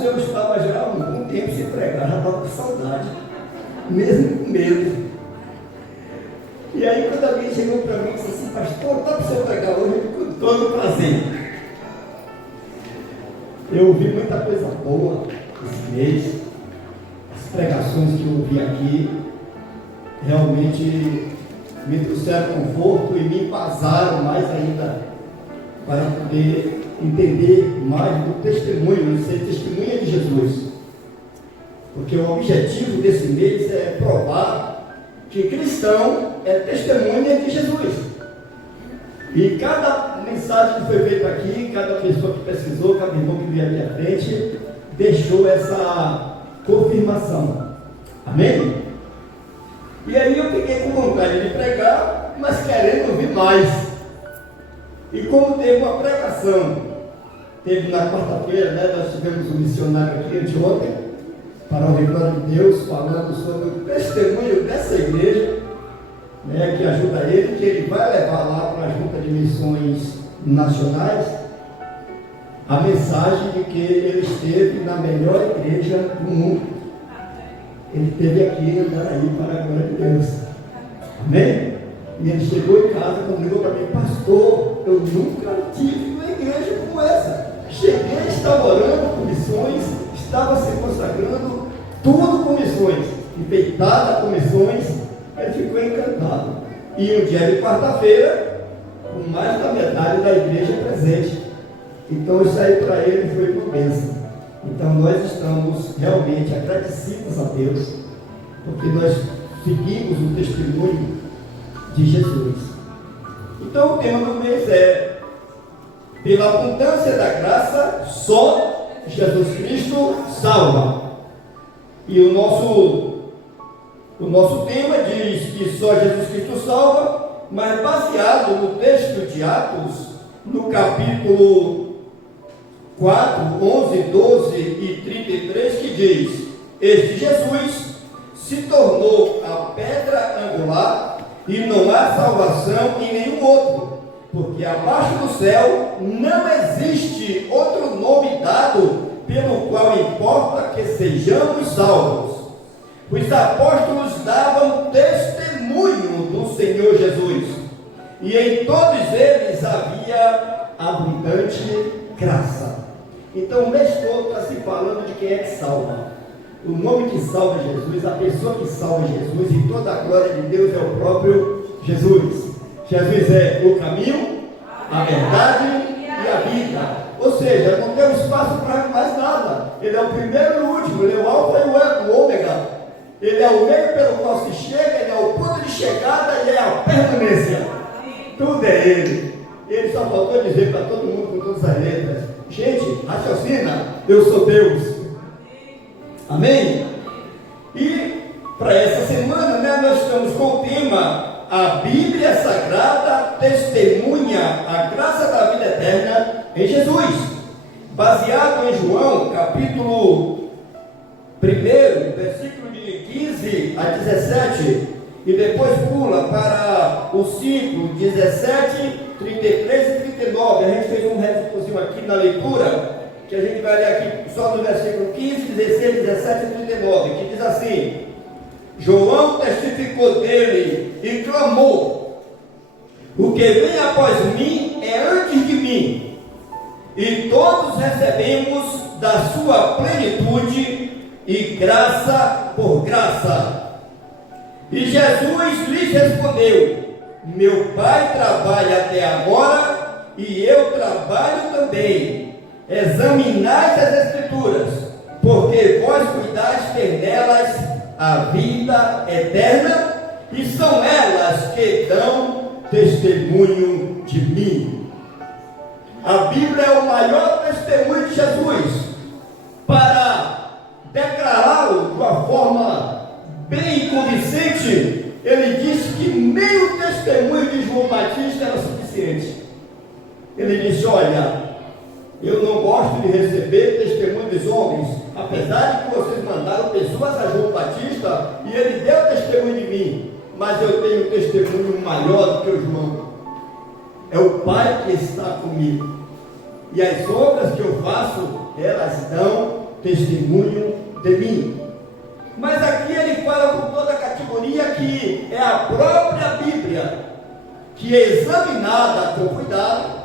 irmãos, eu estava já há algum tempo sem pregar, já estava com saudade, mesmo com medo. E aí, quando alguém chegou para mim e disse assim: pastor, está para você pregar hoje? Com todo prazer. Eu ouvi muita coisa boa esse mês. As pregações que eu ouvi aqui realmente me trouxeram conforto e me embasaram mais ainda para poder entender mais do testemunho, de ser testemunha de Jesus. Porque o objetivo desse mês é provar que cristão é testemunha de Jesus. E cada mensagem que foi feita aqui, cada pessoa que pesquisou, cada irmão que veio aqui à frente, deixou essa confirmação. Amém? E aí eu fiquei com vontade de pregar, mas querendo ouvir mais. E como teve uma pregação, teve na quarta-feira, né, nós tivemos um missionário aqui anteontem, para a glória de Deus, falando sobre o testemunho dessa igreja, né, que ajuda ele, que ele vai levar lá para a Junta de Missões Nacionais a mensagem de que ele esteve na melhor igreja do mundo. Ele esteve aqui andando aí para a glória de Deus. Amém? E ele chegou em casa, quando ligou para mim: pastor, eu nunca tive uma igreja como essa. Cheguei, estava orando por missões, estava se consagrando, tudo com missões, enfeitada com missões. Ele ficou encantado. E um dia de quarta-feira, com mais da metade da igreja presente. Então isso aí para ele foi uma bênção. Então nós estamos realmente agradecidos a Deus, porque nós seguimos o testemunho de Jesus. Então o tema do mês é: pela abundância da graça, só Jesus Cristo salva. E o nosso tema diz que só Jesus Cristo salva, mas baseado no texto de Atos, no capítulo 4, 11, 12 e 33, que diz: este Jesus se tornou a pedra angular, e não há salvação em nenhum outro, porque abaixo do céu não existe outro nome dado pelo qual importa que sejamos salvos. Os apóstolos davam testemunho do Senhor Jesus, e em todos eles havia abundante graça. Então o mês todo está se falando de quem é que salva. O nome que salva é Jesus, a pessoa que salva é Jesus, e toda a glória de Deus é o próprio Jesus. Jesus é o caminho, a verdade e a vida. Ou seja, não tem espaço para mais nada. Ele é o primeiro e o último, ele é o alfa e o ômega. Ele é o meio pelo qual se chega, ele é o ponto de chegada e é a permanência. Tudo é ele. Ele só faltou dizer para todo mundo com todas as letras: gente, raciocina, eu sou Deus. Amém? E para essa semana, né, nós estamos com o tema: a Bíblia Sagrada testemunha a graça da vida eterna em Jesus, baseado em João, capítulo 1, versículo de 15 a 17, e depois pula para o 5, 17, 33 e 39. A gente fez um resumozinho aqui na leitura, que a gente vai ler aqui só no versículo 15, 16, 17 e 39, que diz assim: João testificou dele e clamou: o que vem após mim é antes de mim, e todos recebemos da sua plenitude, e graça por graça. E Jesus lhes respondeu: meu Pai trabalha até agora, e eu trabalho também. Examinai as Escrituras, porque vós cuidais ter nelas a vida eterna, e são elas que dão testemunho de mim. A Bíblia é o maior testemunho de Jesus. Para declará-lo de uma forma bem convincente, ele disse que nem o testemunho de João Batista era suficiente. Ele disse: olha, eu não gosto de receber testemunho dos homens, apesar de que vocês mandaram pessoas a João Batista e ele deu testemunho de mim, mas eu tenho um testemunho maior do que o João. É o Pai que está comigo, e as obras que eu faço, elas dão testemunho de mim. Mas aqui ele fala com toda a categoria que é a própria Bíblia, que examinada com cuidado,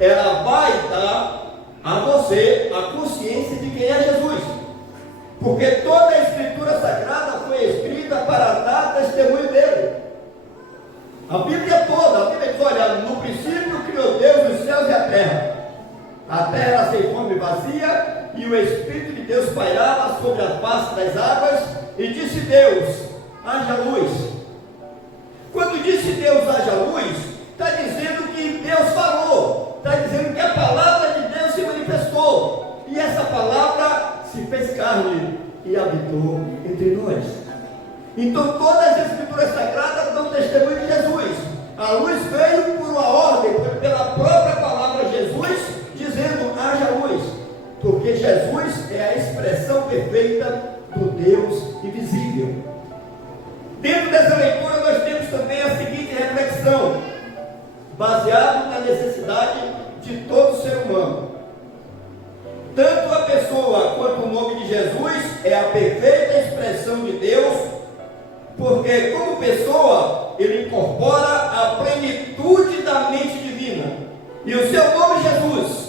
ela vai dar a você a consciência de quem é Jesus. Porque toda a Escritura Sagrada foi escrita para dar testemunho dele. A Bíblia toda, a Bíblia diz, olha, no princípio criou Deus os céus e a terra. A terra era sem forma e vazia, e o Espírito de Deus pairava sobre a face das águas, e disse Deus, haja luz. Quando disse Deus, haja luz, está dizendo que Deus falou, está dizendo que a palavra de Deus se manifestou, e essa palavra se fez carne e habitou entre nós. Então todas as Escrituras Sagradas dão testemunho de Jesus. A luz veio por uma ordem, pela própria palavra Jesus, dizendo, haja luz, porque Jesus é a expressão perfeita do Deus invisível. Dentro dessa leitura nós temos também a seguinte reflexão, baseado na necessidade de todo ser humano. Tanto a pessoa quanto o nome de Jesus é a perfeita expressão de Deus, porque como pessoa ele incorpora a plenitude da mente divina. E o seu nome Jesus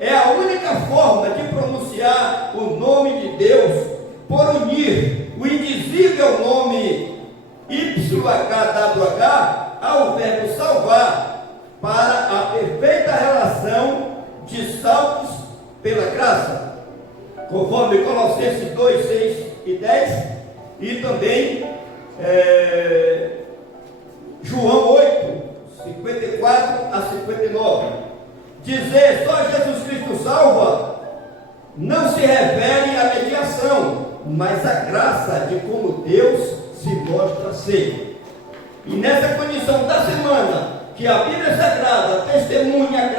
é a única forma de pronunciar o nome de Deus, por unir o indizível nome YHWH ao verbo salvar, para a perfeita relação de salvos pela graça, conforme Colossenses 2, 6 e 10, e também João 8, 54 a 59. Dizer só Jesus Cristo salva não se refere à mediação, mas à graça de como Deus se mostra ser. E nessa condição da semana, que a Bíblia Sagrada testemunha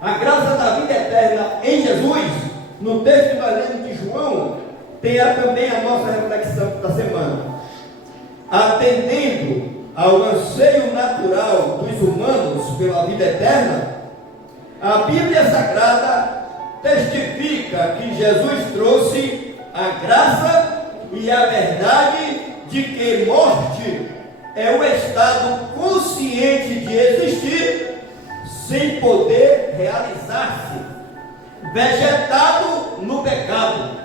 a graça da vida eterna em Jesus, no texto que nós lemos de João, tem também a nossa reflexão da semana. Atendendo ao anseio natural dos humanos pela vida eterna, a Bíblia Sagrada testifica que Jesus trouxe a graça e a verdade de que morte é o estado consciente de existir sem poder realizar-se, vegetado no pecado.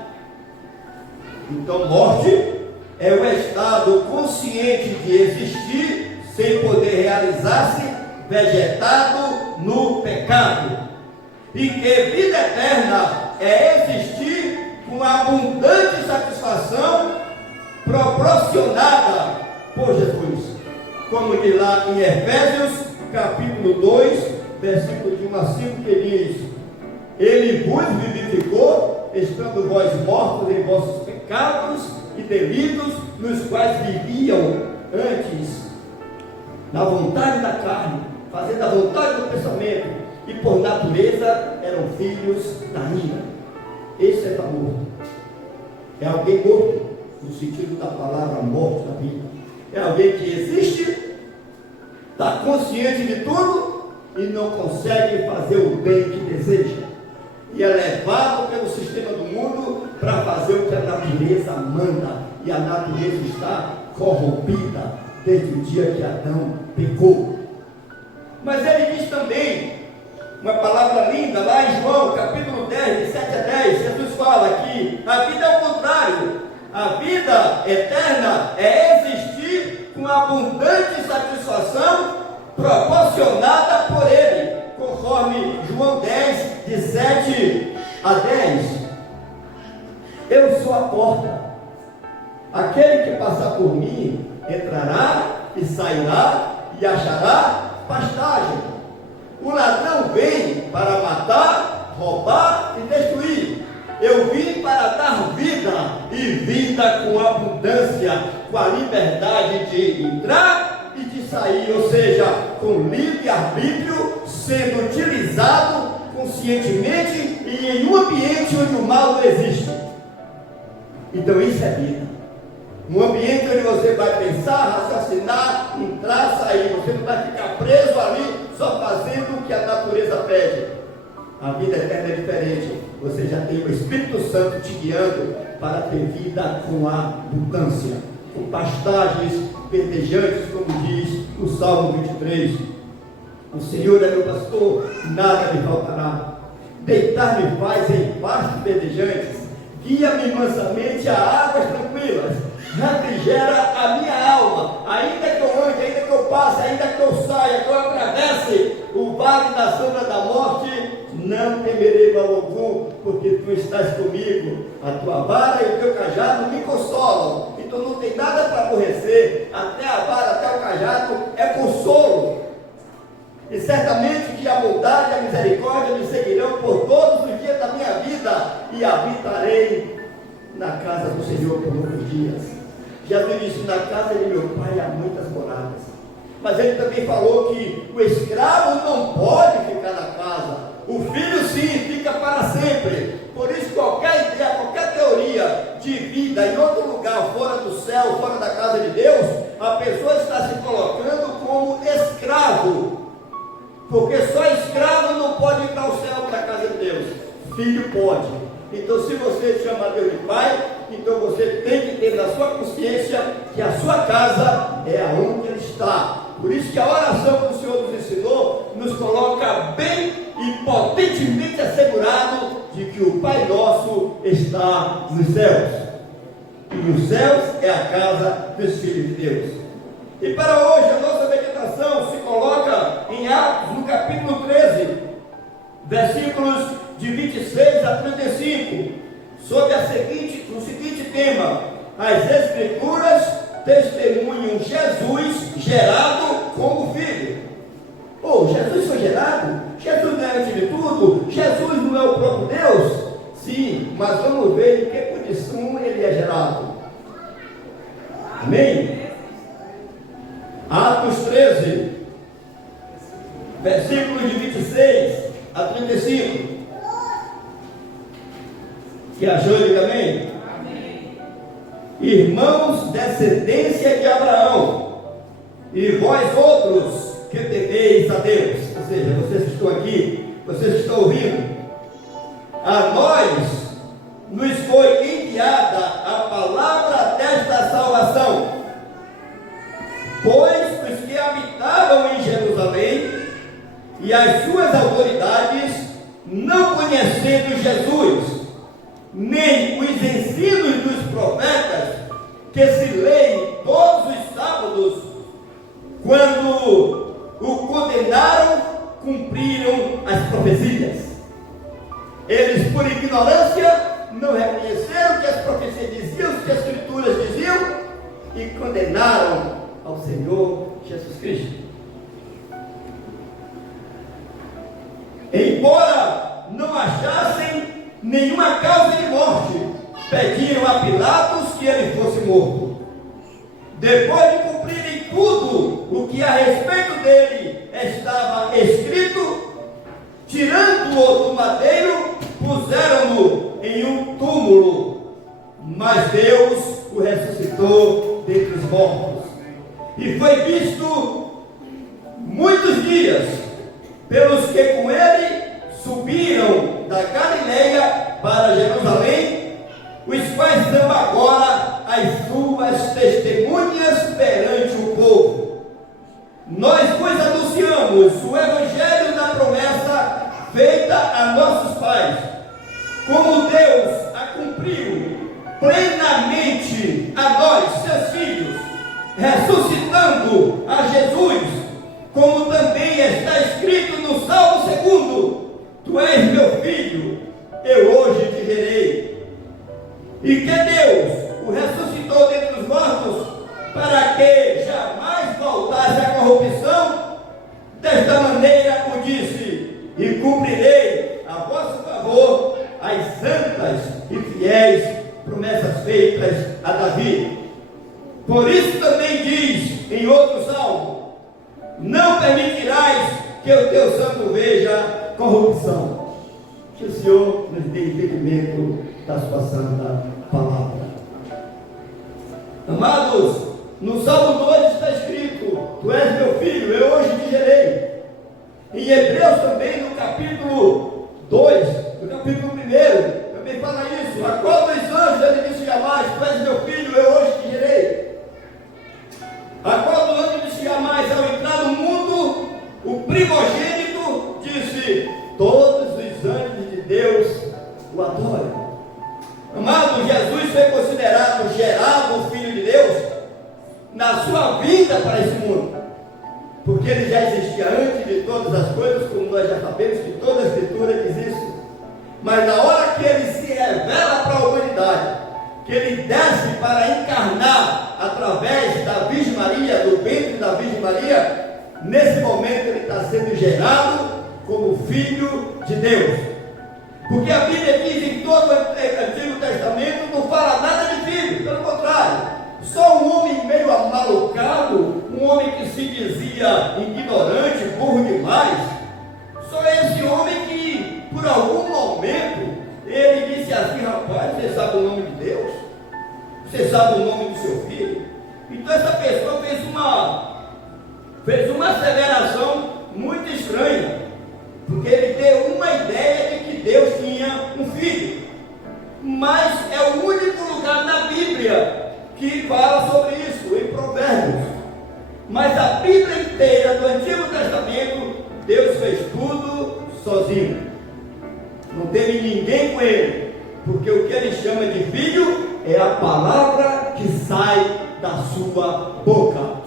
Então, morte é o estado consciente de existir sem poder realizar-se, vegetado no pecado. E que vida eterna é existir com abundante satisfação proporcionada por Jesus. Como diz lá em Efésios, capítulo 2, versículo de 1 a 5, que diz: Ele vos vivificou, estando vós mortos em vossos pecados e delitos, nos quais viviam antes na vontade da carne, fazendo a vontade do pensamento, e por natureza eram filhos da ira. Esse é morto. É alguém morto, no sentido da palavra morte da vida. É alguém que existe, está consciente de tudo e não consegue fazer o bem que deseja. E é levado pelo sistema do mundo para fazer o que a natureza manda. E a natureza está corrompida desde o dia que Adão pecou. Mas ele diz também uma palavra linda lá em João capítulo 10, de 7 a 10. Jesus fala que a vida é o contrário. A vida eterna é existir com abundante satisfação proporcionada por ele, conforme João 10, de 7 a 10. Eu sou a porta. Aquele que passar por mim entrará e sairá e achará pastagem. O ladrão vem para matar, roubar e destruir. Eu vim para dar vida, e vida com abundância, com a liberdade de entrar e de sair, ou seja, com livre-arbítrio, sendo utilizado conscientemente e em um ambiente onde o mal não existe. Então isso é vida. Um ambiente onde você vai pensar, raciocinar, entrar, sair. Você não vai ficar preso ali, só fazendo o que a natureza pede. A vida eterna é diferente. você já tem o Espírito Santo te guiando para ter vida com abundância, com pastagens verdejantes, como diz o Salmo 23. O Senhor é meu pastor, nada me faltará. Deitar-me faz em pastos verdejantes, guia-me mansamente a águas tranquilas, refrigera a minha alma. Ainda que eu ande, ainda que eu passe, ainda que eu saia, que eu atravesse o vale da sombra da morte, não temerei mal algum, porque tu estás comigo. A tua vara e o teu cajado me consolam. Então não tem nada para aborrecer. Até a vara, até o cajado é consolo. E certamente que a bondade e a misericórdia me seguirão por todos os dias da minha vida, e habitarei na casa do Senhor por muitos dias. Jesus disse: na casa de meu pai há muitas moradas. Mas ele também falou que o escravo não pode ficar na casa. O filho sim, fica para sempre. Por isso qualquer ideia, qualquer teoria de vida em outro lugar, fora do céu, fora da casa de Deus, a pessoa está se colocando como escravo. Porque só escravo não pode ir para o céu, para a casa de Deus. Filho pode. Então, se você chama Deus de pai, então você tem que ter na sua consciência que a sua casa é aonde Ele está. Por isso que a oração que o Senhor nos ensinou nos coloca bem e potentemente assegurado de que o Pai Nosso está nos céus. E os céus é a casa dos filhos de Deus. E para hoje a nossa meditação se coloca em Atos, no capítulo 13, versículos de 26 a 35, sobre o seguinte tema: as Escrituras testemunham Jesus gerado como Filho. Jesus foi gerado? Jesus não é antes de tudo? Jesus não é o próprio Deus? Sim, mas vamos ver em que condição ele é gerado. Amém? Atos 13, versículos de 26 a 35. Que achou ele também? Amém. Irmãos, descendência de Abraão, e vós outros que temeis a Deus. Ou seja, vocês que estão aqui, vocês que estão ouvindo, a nós nos foi enviada a palavra desta salvação. Pois os que habitavam em Jerusalém e as suas autoridades, não conhecendo Jesus, nem os ensinos dos profetas, que se leem todos os sábados, quando o condenaram, cumpriram as profecias. Eles, por ignorância, não reconheceram o que as profecias diziam, o que as Escrituras diziam, e condenaram ao Senhor Jesus Cristo. Embora não achassem nenhuma causa de morte, pediram a Pilatos que ele fosse morto. Depois de cumprirem tudo o que a respeito dele estava escrito, tirando-o do madeiro, puseram-no em um túmulo. Mas Deus o ressuscitou dentre os mortos. E foi visto muitos dias pelos que com ele subiram da Galileia para Jerusalém, os quais são agora as suas testemunhas perante o povo. Nós vos anunciamos o evangelho da promessa feita a nossos pais, como Deus a cumpriu plenamente a nós, seus filhos, ressuscitando a Jesus, como também está escrito no Salmo 2: Tu és meu filho, eu hoje te gerei. E que Deus o ressuscitou dentre os mortos, para que jamais voltasse à corrupção. Desta maneira o disse: e cumprirei a vosso favor as santas e fiéis promessas feitas a Davi. Por isso também diz em outro salmo: não permitirás que o teu santo veja corrupção. Que o Senhor nos dê entendimento da sua santa palavra. Amados, no Salmo 2 está escrito: Tu és meu filho, eu hoje te gerei. Em Hebreus também, no capítulo 2, no capítulo 1, 1 também fala isso. A qual dos anjos ele disse jamais: tu és meu filho, eu hoje te gerei. A qual dos anjos disse jamais: ao entrar no mundo, o primogênito disse: todos os anjos de Deus o adoram. Amado, Jesus foi considerado gerado Filho de Deus na sua vinda para esse mundo, porque ele já existia antes de todas as coisas, como nós já sabemos que toda a Escritura diz isso. Mas na hora que ele se revela para a humanidade, que ele desce para encarnar através da Virgem Maria, do ventre da Virgem Maria, nesse momento ele está sendo gerado como Filho de Deus. Porque a Bíblia diz em todo o Antigo Testamento, não fala nada de filho, pelo contrário. Só um homem meio amalucado, um homem que se dizia ignorante, burro demais, só esse homem que, por algum momento, ele disse assim: rapaz, você sabe o nome de Deus? Você sabe o nome do seu filho? Então essa pessoa fez uma asseveração muito estranha, porque ele deu uma ideia de que Deus tinha um filho, mas é o único lugar na Bíblia que fala sobre isso, em Provérbios. Mas a Bíblia inteira do Antigo Testamento, Deus fez tudo sozinho, não teve ninguém com ele, porque o que ele chama de filho é a palavra que sai da sua boca.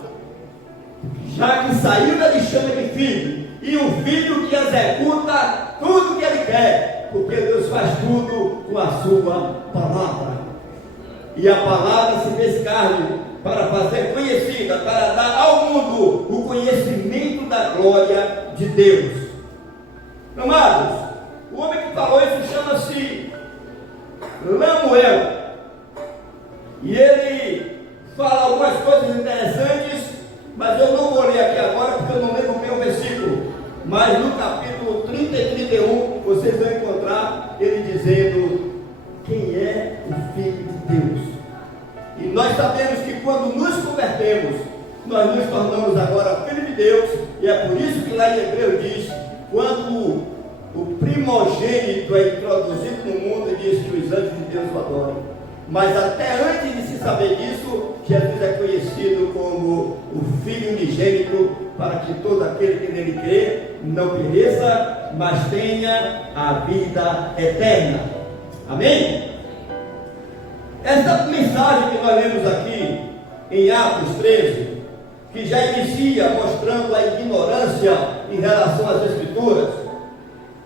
Já que saiu, ele chama de filho, e o filho que executa tudo que ele quer, porque Deus faz tudo com a sua palavra. E a palavra se fez carne para fazer conhecida, para dar ao mundo o conhecimento da glória de Deus. Amados, o homem que falou isso chama-se Lemuel, e ele fala algumas coisas interessantes, mas eu não vou ler aqui agora, porque eu não lembro bem o versículo. Mas no capítulo 30 e 31, vocês vão encontrar ele dizendo quem é o Filho de Deus. E nós sabemos que quando nos convertemos, nós nos tornamos agora filho de Deus. E é por isso que lá em Hebreu diz, quando o primogênito é introduzido no mundo, diz que os anjos de Deus o adoram. Mas até antes de se saber disso, Jesus é conhecido como o Filho unigênito, para que todo aquele que nele crê não pereça, mas tenha a vida eterna. Amém? Essa mensagem que nós lemos aqui em Atos 13, que já inicia mostrando a ignorância em relação às Escrituras,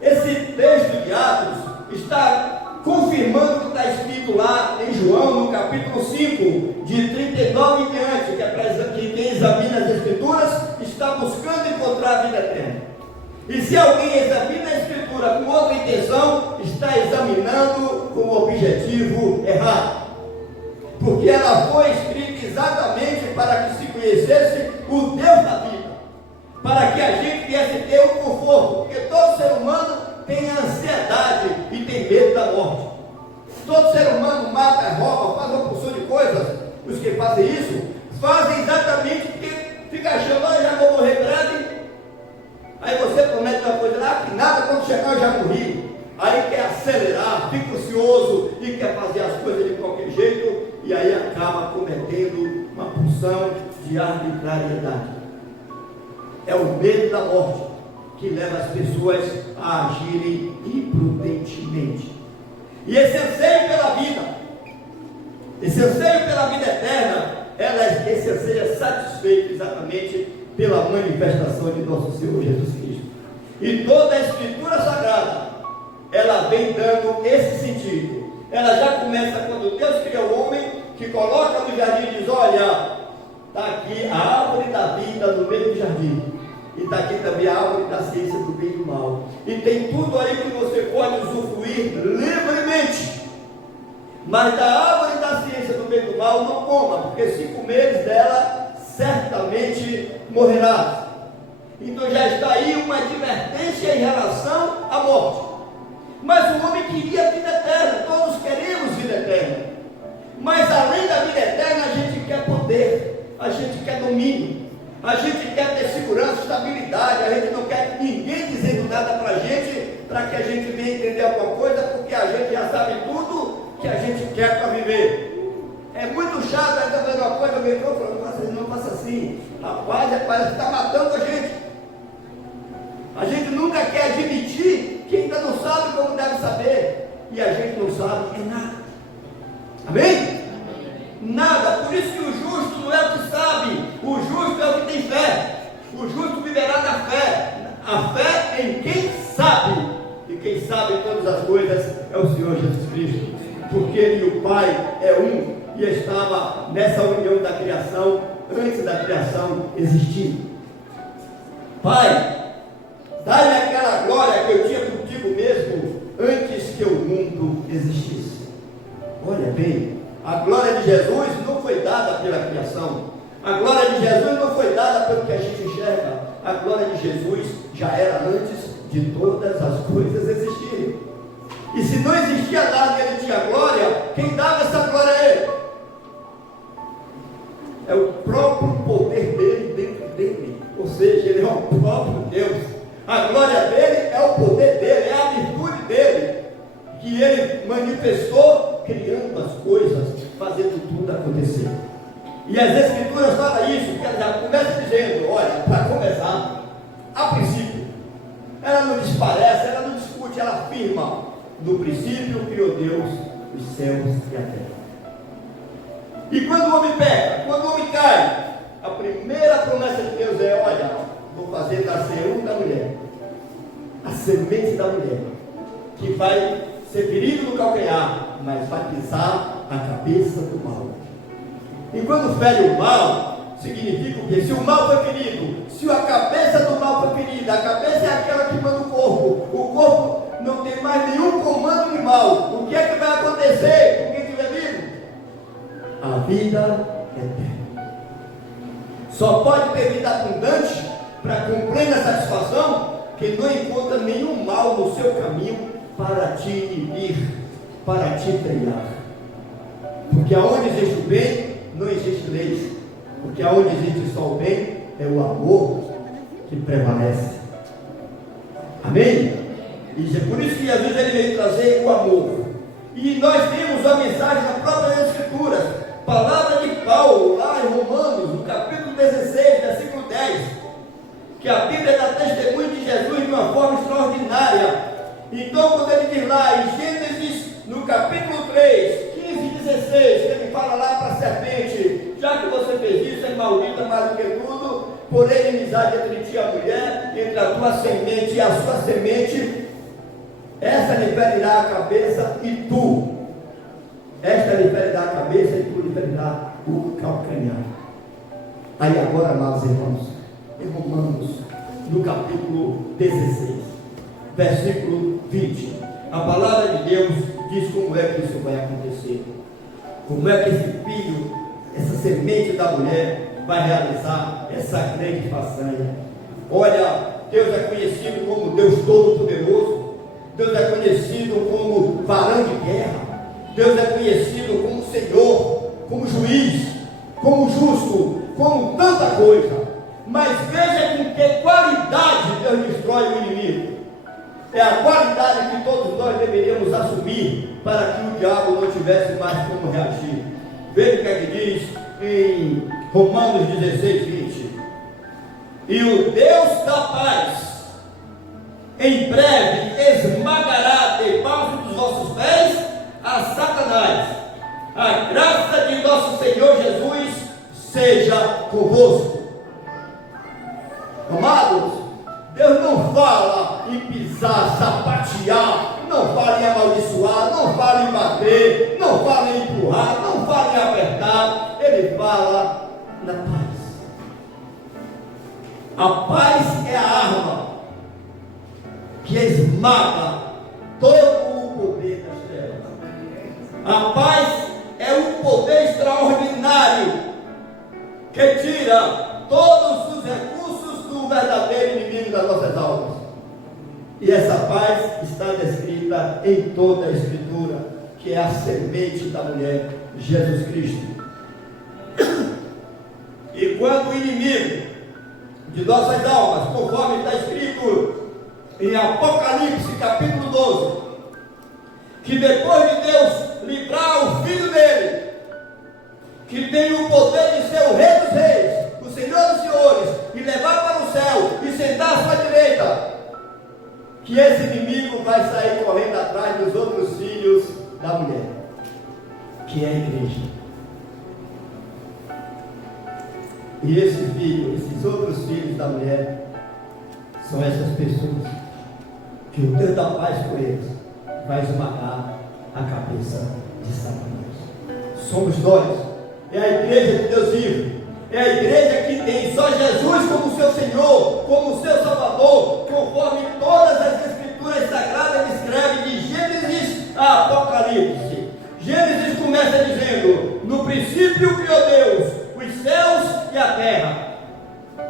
esse texto de Atos está confirmando o que está escrito lá em João, no capítulo 5, de 39 em diante, que quem examina as Escrituras está buscando encontrar a vida eterna. E se alguém examina a Escritura com outra intenção, está examinando com o objetivo errado. Porque ela foi escrita exatamente para que se conhecesse o Deus da vida, para que a gente viesse ter o conforto, porque todo ser humano tem ansiedade e tem medo da morte. Todo ser humano mata, rouba, faz uma porção de coisas. Os que fazem isso, fazem exatamente porque fica achando: eu já vou morrer grande. Aí você promete uma coisa lá, que nada, quando chegar eu já morri. Aí quer acelerar, fica ansioso e quer fazer as coisas de qualquer jeito, e aí acaba cometendo uma porção de arbitrariedade. É o medo da morte que leva as pessoas a agirem imprudentemente. E esse anseio pela vida, esse anseio pela vida eterna, esse anseio é satisfeito exatamente pela manifestação de nosso Senhor Jesus Cristo. E toda a Escritura Sagrada, ela vem dando esse sentido. Ela já começa quando Deus cria o homem, que coloca no jardim e diz: olha, está aqui a árvore da vida no meio do jardim, e está aqui também a árvore da ciência do bem e do mal, e tem tudo aí que você pode usufruir livremente. Mas da árvore da ciência do bem e do mal não coma, porque se comeres dela, certamente morrerás. Então já está aí uma advertência em relação à morte. Mas o homem queria a vida eterna, todos queremos vida eterna. Mas além da vida eterna, a gente quer poder, a gente quer domínio, a gente quer ter segurança, estabilidade. A gente não quer ninguém dizendo nada para a gente que a gente venha entender alguma coisa, porque a a gente já sabe tudo que a gente quer para viver. É muito chato, aí está fazendo uma coisa, alguém falando, não faça assim. Rapaz, parece que está matando a gente. A gente nunca quer admitir que ainda não sabe como deve saber. E a gente não sabe nada. Amém? Nada. Por isso que o justo não é o que sabe. O justo é o que tem fé. O justo viverá da fé. A fé em quem sabe. E quem sabe todas as coisas é o Senhor Jesus Cristo. Porque Ele e o Pai é um. E estava nessa união da criação, antes da criação existir. Pai, dá-me aquela glória que eu tinha contigo mesmo antes que o mundo existisse. Olha bem, a glória de Jesus não foi dada pela criação. A glória de Jesus não foi dada pelo que a gente enxerga. A glória de Jesus já era antes de todas as coisas existirem. E se não existia nada e Ele tinha glória, quem dava essa glória a Ele? É o próprio poder dele dentro dele. Ou seja, Ele é o próprio Deus. A glória dele é o poder dele, é a virtude dele, que Ele manifestou criando as coisas, fazendo tudo acontecer. E as Escrituras falam isso, que ela começa dizendo, olha, para começar, a princípio, ela não desparece, ela não discute, ela afirma, no princípio criou Deus os céus e a terra. E quando o homem peca, quando o homem cai, a primeira promessa de Deus é, olha, vou fazer nascer um da mulher, a semente da mulher, que vai ser ferido no calcanhar, mas vai pisar a cabeça do mal. E quando fere o mal, significa o quê? Se o mal foi ferido, se a cabeça do mal foi ferida, a cabeça é aquela que manda o corpo não tem mais nenhum comando de mal. O que é que vai acontecer com quem estiver vivo? A vida eterna. Só pode ter vida abundante para com plena satisfação quem não encontra nenhum mal no seu caminho para te inibir, para te treinar. Porque aonde existe o bem, não existe leis. Porque aonde existe só o bem, é o amor que prevalece. Amém? E é por isso que às vezes ele veio trazer o amor. E nós temos a mensagem na própria Escritura, palavra de Paulo, lá em Romanos, no capítulo 16, versículo 10, que a Bíblia dá testemunho de Jesus de uma forma extraordinária. Então, quando ele diz lá em Gênesis, no capítulo 3, 15 e 16, ele fala lá para a serpente, já que você fez isso, é maldita mais do que tudo, porém inimizade entre ti e a mulher, entre a tua semente e a sua semente, esta lhe ferirá a cabeça e tu, esta lhe ferirá a cabeça e tu lhe ferirá o calcanhar. Aí agora, amados irmãos, em Romanos, no capítulo 16, versículo 20, a palavra de Deus diz como é que isso vai acontecer, como é que esse filho, essa semente da mulher vai realizar essa grande façanha. Olha, Deus é conhecido como Deus Todo-Poderoso, Deus é conhecido como varão de guerra, Deus é conhecido como Senhor, como juiz, como justo, como tanta coisa. Mas veja com que qualidade Deus destrói o inimigo. É a qualidade que todos nós deveríamos assumir para que o diabo não tivesse mais como reagir. Veja o que é que diz em Romanos 16, 20. E o Deus da paz em breve esmagará debaixo dos vossos pés a Satanás. A graça de nosso Senhor Jesus seja convosco. Amados, Deus não fala em pisar, sapatear, não fala em amaldiçoar, não fala em bater, não fala em empurrar, não fala em apertar. Ele fala na paz. A paz é a arma que esmaga todo o poder das trevas. A paz é um poder extraordinário que tira todos os recursos do verdadeiro inimigo das nossas almas. E essa paz está descrita em toda a Escritura, que é a semente da mulher, Jesus Cristo. E quando o inimigo de nossas almas, conforme está escrito em Apocalipse capítulo 12, que depois de Deus livrar o Filho dele, que tem o poder de ser o Rei dos Reis, o Senhor dos Senhores, e levar para o céu, e sentar à sua direita, que esse inimigo vai sair correndo atrás dos outros filhos da mulher, que é a igreja. E esse filho, esses outros filhos da mulher, são essas pessoas que o Deus da paz por eles vai esmagar a cabeça de Satanás. Somos nós, é a igreja de Deus vivo, é a igreja que tem só Jesus como seu Senhor, como seu Salvador, conforme todas as Escrituras Sagradas descrevem de Gênesis a Apocalipse. Gênesis começa dizendo: no princípio criou Deus os céus e a terra.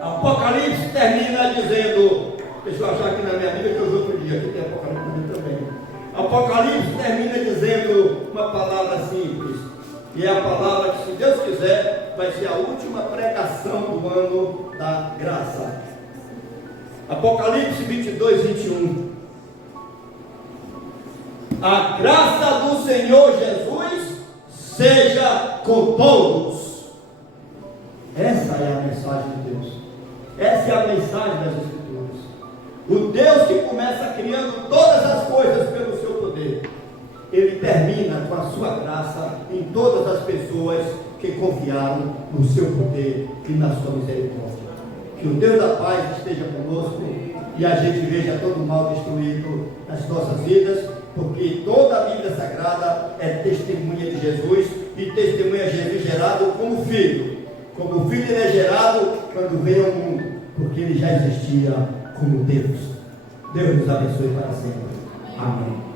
Apocalipse termina dizendo, deixa eu achar aqui na minha Bíblia que eu vi outro dia, aqui tem Apocalipse também. Apocalipse termina dizendo uma palavra simples, e é a palavra que, se Deus quiser, vai ser a última pregação do ano da graça. Apocalipse 22, 21. A graça do Senhor Jesus seja com todos. Essa é a mensagem de Deus. Essa é a mensagem das Escrituras. O Deus que começa criando todas as coisas pelo seu poder, Ele termina com a sua graça em todas as pessoas que confiaram no seu poder e na sua misericórdia. Que o Deus da paz esteja conosco e a gente veja todo o mal destruído nas nossas vidas, porque toda a Bíblia Sagrada é testemunha de Jesus, e testemunha de Jesus gerado como filho. Como o filho ele é gerado quando veio ao mundo, porque ele já existia como Deus. Deus nos abençoe para sempre. Amém.